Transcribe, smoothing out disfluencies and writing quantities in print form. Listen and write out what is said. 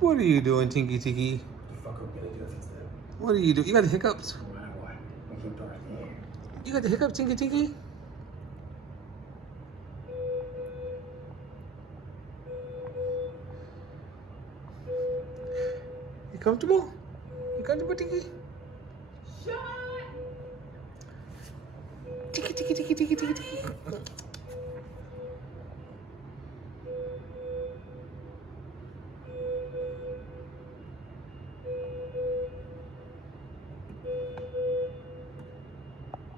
What are you doing, Tinky Tinky? What are you doing? You got the hiccups? You got the hiccups, Tinky Tinky? You comfortable? You comfortable, Tinky? Tinky, Tinky, Tinky, Tinky, Tinky, Tinky.